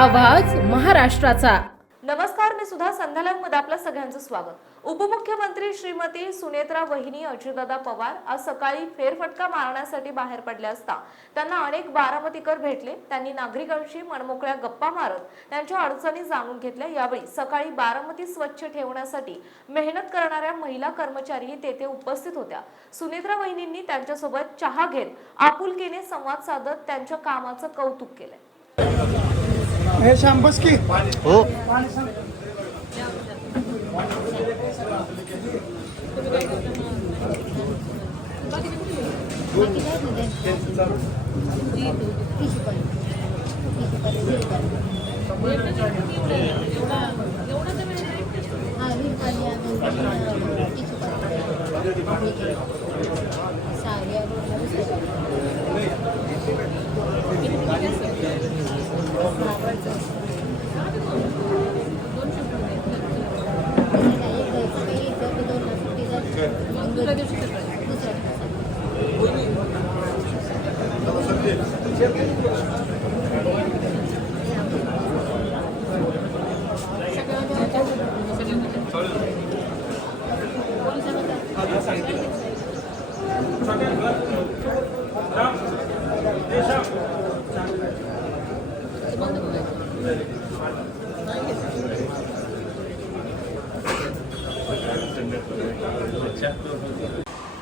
आवाज महाराष्ट्राचा। नमस्कार, मी सुधा संध्यालामध्ये आपलं सगळ्यांचं स्वागत। उपमुख्यमंत्री श्रीमती सुनेत्रा वहिनी अजितदादा पवार आज सकाळी फेरफटका मारण्यासाठी बाहेर पडले असता त्यांना अनेक बारामतीकर भेटले। त्यांनी नागरिकांशी मनमोकळ्या गप्पा मारत त्यांच्या अडचणी जाणून घेतल्या। यावेळी सकाळी बारामती स्वच्छ ठेवण्यासाठी मेहनत करणाऱ्या महिला कर्मचारीही तेथे उपस्थित होत्या। सुनेत्रा वहिनींनी त्यांच्यासोबत चहा घेत आपुलकीने संवाद साधत त्यांच्या कामाचं कौतुक केलं। हे शांबस की हो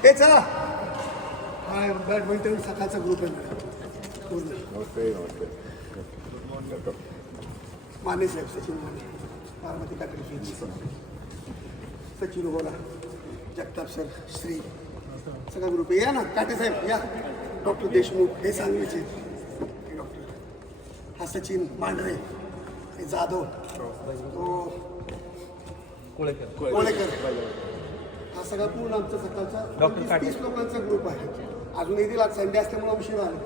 हे चला हा बॅडमिंटन सकाळचा ग्रुप आहे माने साहेब, सचिन माने, बारामती कात्री, सचिन गोला, जगताप सर, श्री, सगळा ग्रुप आहे। या ना काटे साहेब, या डॉक्टर देशमुख, हे सांगलीचे डॉक्टर, हा सचिन मांढरे, हे जाधव, तो कोळेकर, हा सगळा पूर्ण आमचा सकाळचा 30 लोकांचा ग्रुप आहे। अजून येतील, आज संडे असल्यामुळे उशीर आले,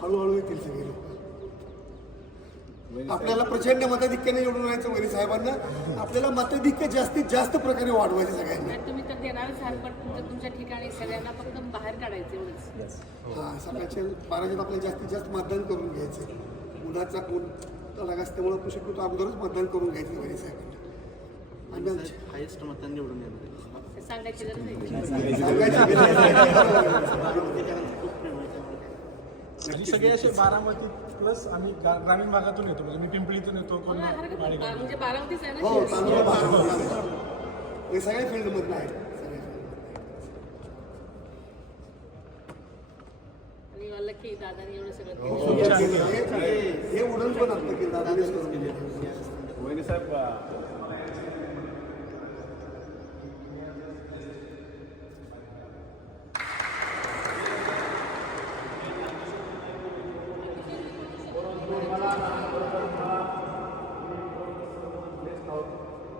हळूहळू येतील सगळे लोक। आपल्याला प्रचंड मताधिक्याने निवडून आणायचं वरी साहेबांना, आपल्याला मताधिक्य जास्तीत जास्त प्रकारे वाढवायचे सगळ्यांना। तुम्ही तर देणारच आहात, पण तुमच्या ठिकाणी सगळ्यांना फक्त बाहेर काढायचं एवढंच। हां, सकाळच्या 12 आपल्याला जास्तीत जास्त मतदान करून घ्यायचं। उन्हाचा ऊन तडाखा असल्यामुळे शक्यतो अगोदरच मतदान करून घ्यायचं वरी साहेबांना। आणि हायेस्ट मतदान निवडून येणार सांगायची गरज नाही। सगळे असे बारामती प्लस आम्ही ग्रामीण भागातून येतो, म्हणजे मी पिंपळीतून येतो, कोण म्हणजे बारामतीच आहे ना। हो, चांगलं बारामती हे सगळ्या फील्डमधनं आहे। आणि मला की दादाने एवढं सगळं हे उडण पण असतं की दादानेच करून दिले। वहिनी साहेब,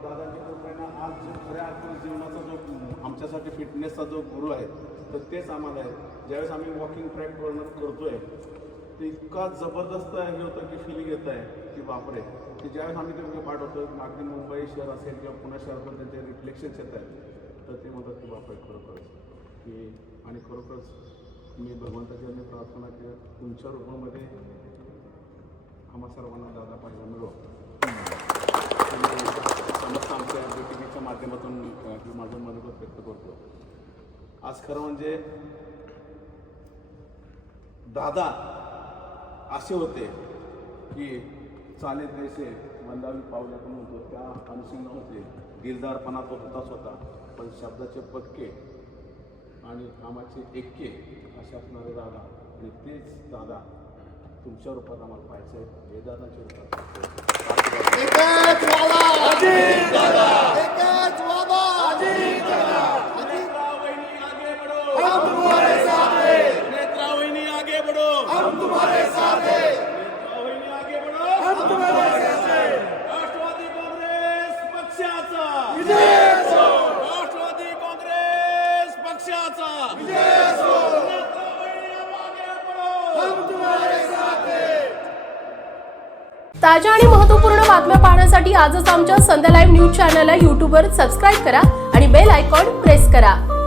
दादांच्या कृपेने आज जो खऱ्या अर्थाने जीवनाचा जो आमच्यासाठी फिटनेसचा जो गुरु आहे तर तेच आम्हाला आहे। ज्यावेळेस आम्ही वॉकिंग ट्रॅक करतोय ते इतका जबरदस्त हे होतं की फिलिंग येत आहे की बापरे, की ज्यावेळेस आम्ही ते पाठ होतो अगदी मुंबई शहर असेल किंवा पुणे शहरात त्यांचे रिफ्लेक्शन्स येत आहेत, तर ते म्हणतात की बापरे खरोखरच की, आणि खरोखरच मी भगवंताची प्रार्थना की तुमच्या रूपामध्ये आम्हा सर्वांना दादा पाहिजे मिळो। समस्त आमच्या टीव्हीच्या माध्यमातून माझं मनोगत व्यक्त करतो। आज खरं म्हणजे दादा असे होते की चाले तैसे मंदावी पावले आपण म्हणतो, त्या अनुषंग होते। दिलदारपणा तो होताच होता, पण शब्दाचे पक्के आणि कामाचे एक्के असे असणारे दादा, आणि तेच दादा तुमच्या रूपात आम्हाला पाहायचं आहे। हे दादाच्या रूपात राष्ट्रवादी काँग्रेस पक्षाचा, राष्ट्रवादी काँग्रेस पक्षाचा। ताज्या आणि महत्त्वपूर्ण बातम्या पाहण्यासाठी आजच आमच्या संध्या लाईव्ह न्यूज चॅनलला YouTubeवर सबस्क्राईब करा आणि बेल आयकॉन प्रेस करा।